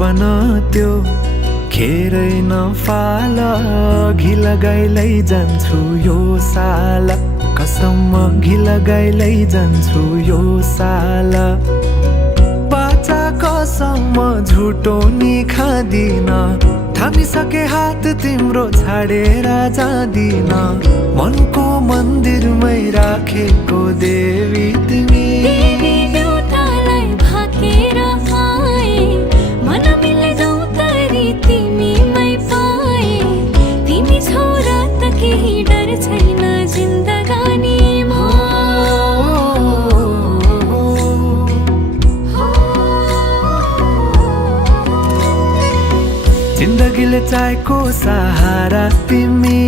बन त्यो खेरै नफाल घि लगाइलै जान्छु यो साल कसम घि लगाइलै जान्छु यो साल बाचा कसम झुटो नि खादिन थामिसके हात तिम्रो छाडेर जादिन मनको मन्दिरमै राखेको देवी तिमी जिन्दगीले चाहेको सहारा तिमी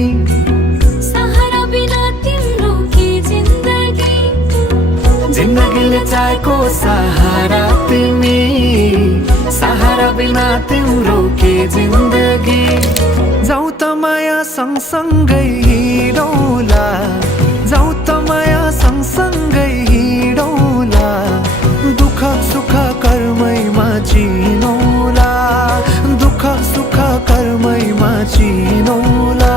सहारा बिना तिम्रो के जिन्दगी जिन्दगीले चाहेको सहारा तिमी सहारा बिना तिम्रो के जिन्दगी जाऊ त माया सँगसँगै हिँडौला जाऊ त माया सँगसँगै हिँडौला दुःख सुख कर्मैमा चिनौला दुःख सुख कर्मैमा चिनौला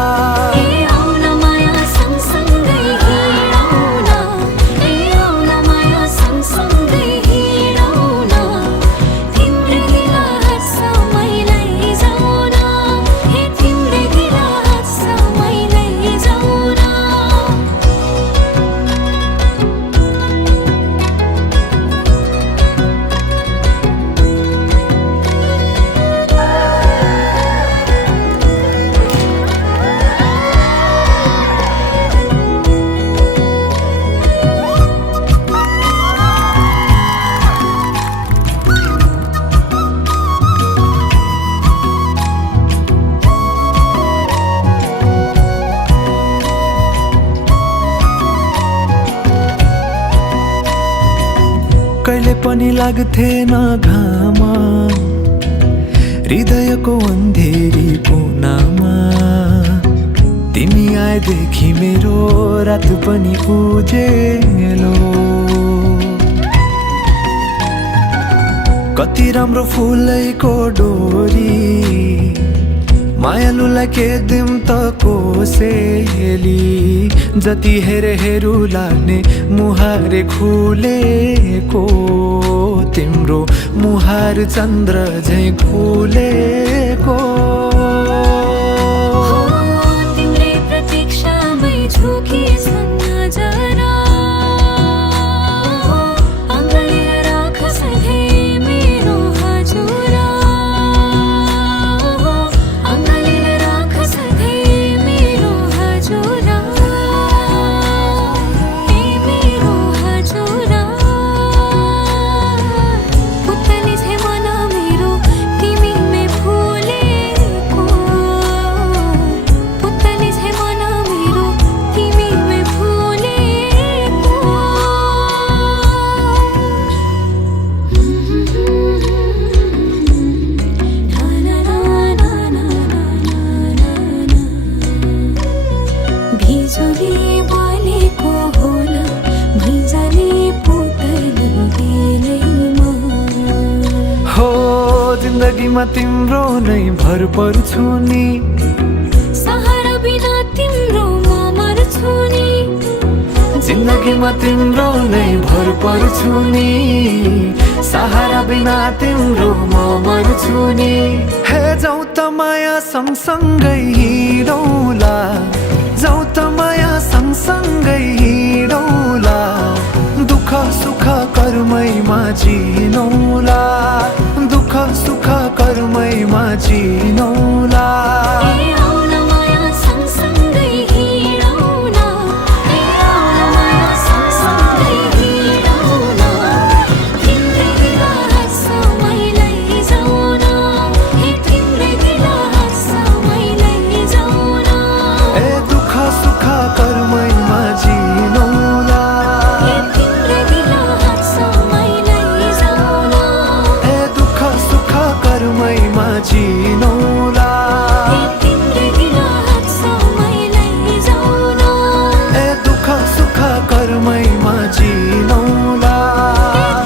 कहिले पनि लाग्थेन घाम हृदयको अन्धेरी कोनामा तिमी आएदेखि मेरो रात पनि उजेलो कति राम्रो फुलैको डोरी मायालुलाई के दिम त कोसेली जति हेरे हेरु लाग्ने मुहारे खुलेको तिम्रो मुहार चन्द्र झै खुलेको तिम्रै प्रतीक्षामै झुकिएछन् नजरा जिन्दगीमा तिम्रो नै भर पर्छु नि सहारा बिना तिम्रो म मर्छु नि जिन्दगीमा तिम्रो नै भर पर्छु नि सहारा बिना तिम्रो म मर्छु नि हे जाऊ त माया सँगसँगै हिँडौला जाऊ त माया सँगसँगै हिँडौला दुःख सुख कर्मैमा चिनौला दुःख सुख कर्मैमा चिनौला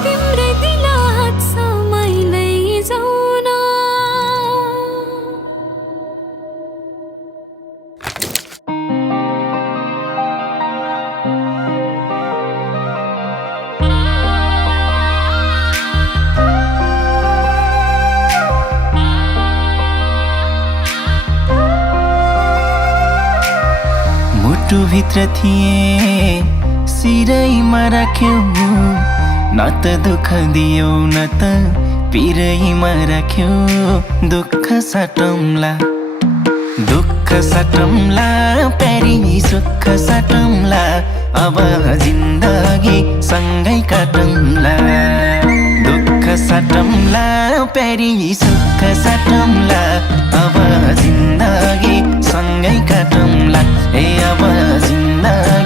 तिम्रै दिल हात समय लैजाउन मुटुभित्र थिए सिरैमा राख्यौ न त दुःख दियौ न त पिरैमा राख्यौ दुःख साटौँला दुःख साटौँला प्यारी सुख साटौँला अब जिन्दगी सँगै काटौँला दुःख साटौँला प्यारी सुख साटौँला अब जिन्दगी सँगै काटौँला ए अब जिन्दगी